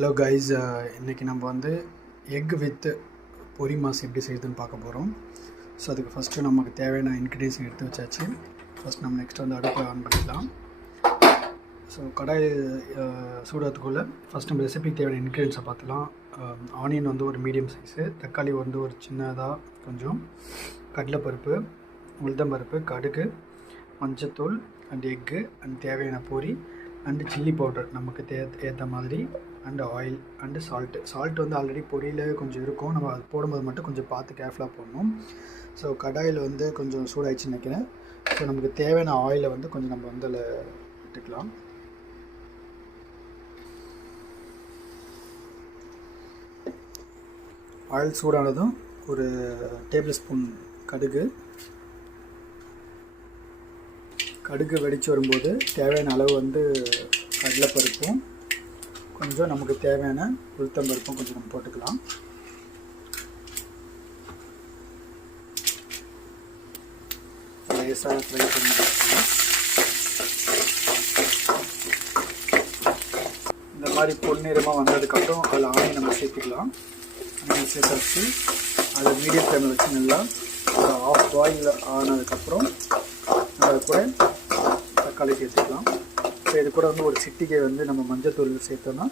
Hello guys, இன்றைக்கி நம்ம வந்து எக் வித் பொரி மாஸ் எப்படி செய்யுதுன்னு பார்க்க போகிறோம். ஸோ அதுக்கு ஃபஸ்ட்டு நமக்கு தேவையான இன்க்ரீடியன்ஸ் எடுத்து வச்சாச்சு. ஃபஸ்ட் நம்ம நெக்ஸ்ட் வந்து அடுப்பை ஆன் பண்ணிக்கலாம். ஸோ கடாய் சூடாகிறதுக்குள்ளே ஃபஸ்ட் நம்ம ரெசிபிக்கு தேவையான இன்க்ரீடியன்ஸை பார்த்துலாம். ஆனியன் வந்து ஒரு மீடியம் சைஸு, தக்காளி வந்து ஒரு சின்னதாக கொஞ்சம், கடலைப்பருப்பு, உளுத்தம்பருப்பு, கடுகு, மஞ்சத்தூள் அண்ட் எக்கு அண்ட் தேவையான பொரி அண்டு சில்லி பவுடர் நமக்கு ஏற்ற மாதிரி, அண்டு ஆயில் அண்டு சால்ட் வந்து ஆல்ரெடி பொரியில் கொஞ்சம் இருக்கும். நம்ம அது போடும்போது மட்டும் கொஞ்சம் பார்த்து கேர்ஃபுல்லாக போடணும். ஸோ கடாயில் வந்து கொஞ்சம் சூடாகிடுச்சுன்னு நினைக்கிறேன். ஸோ நமக்கு தேவையான ஆயிலை வந்து கொஞ்சம் நம்ம வந்து அதில் விட்டுக்கலாம். ஆயில் சூடானதும் ஒரு டேபிள் ஸ்பூன் கடுகு வெடித்து வரும்போது தேவையான அளவு வந்து கடலைப்பருப்பும் கொஞ்சம் நமக்கு தேவையான உளுத்தம்பருப்பும் கொஞ்சம் நம்ம போட்டுக்கலாம். லேசாக ஃப்ரை பண்ணி இந்த மாதிரி பொன்னிறமாக வந்ததுக்கப்புறம் அதில் ஆனியன் நம்ம சேர்த்துக்கலாம். ஆனியன் சேர்த்து வச்சு அதை மீடியம் ஃப்ளேமில் வச்சு நல்லா ஆஃப் பாயில் ஆனதுக்கப்புறம் அது கூட தக்காளி சேர்த்துக்கலாம். ஸோ இது கூட வந்து ஒரு சிட்டிகை வந்து நம்ம மஞ்சத்தூள் சேர்த்தோன்னா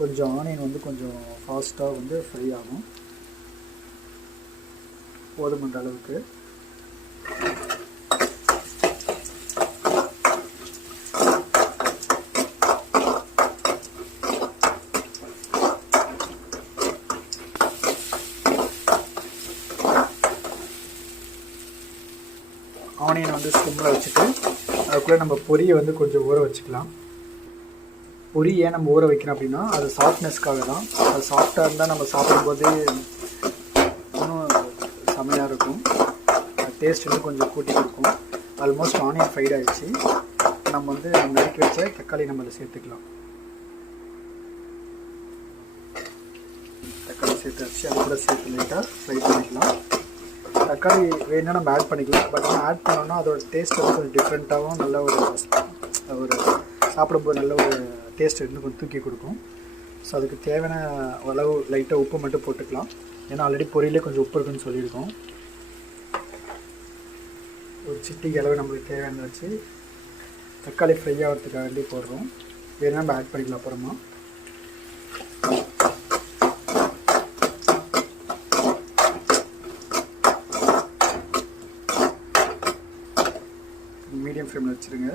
கொஞ்சம் ஆனியன் வந்து கொஞ்சம் ஃபாஸ்ட்டாக வந்து ஃப்ரை ஆகும். போதுமன்ற அளவுக்கு ஆனியன் வந்து ஸ்லிம்மில் வச்சுட்டு அதுக்குள்ளே நம்ம பொரியை வந்து கொஞ்சம் ஊற வச்சுக்கலாம். பொரி ஏன் நம்ம ஊற வைக்கிறோம் அப்படின்னா அது சாஃப்ட்னஸ்க்காக தான். அது சாஃப்டாக இருந்தால் நம்ம சாப்பிடும்போது இன்னும் செமையாக இருக்கும். டேஸ்ட் வந்து கொஞ்சம் கூட்டி கொடுக்கும். ஆல்மோஸ்ட் ஆனியன் ஃப்ரைட் ஆகிடுச்சு. நம்ம வந்து நறுக்கி வச்ச தக்காளி நம்மளை சேர்த்துக்கலாம். தக்காளி சேர்த்து வச்சு அது கூட சேர்த்து லைட்டாக ஃப்ரை பண்ணிக்கலாம். தக்காளி வேணும்னா நம்ம ஆட் பண்ணிக்கலாம். பட் ஆனால் ஆட் பண்ணோன்னா அதோட டேஸ்ட் வந்து கொஞ்சம் டிஃப்ரெண்ட்டாகவும் நல்ல ஒரு சாப்பிடும்போது நல்ல ஒரு டேஸ்ட் வந்து கொஞ்சம் தூக்கி கொடுக்கும். ஸோ அதுக்கு தேவையான அளவு லைட்டாக உப்பு மட்டும் போட்டுக்கலாம். ஏன்னா ஆல்ரெடி பொரியிலே கொஞ்சம் உப்பு இருக்குன்னு சொல்லியிருக்கோம். ஒரு சிட்டிக்கு அளவு நம்மளுக்கு தேவையான வச்சு தக்காளி ஃப்ரை ஆகிறதுக்காக வேண்டி போடுறோம். வேணும்னா நம்ம ஆட் பண்ணிக்கலாம் அப்புறமா. மீடியம் ஃப்ளேமில் வச்சுருங்க.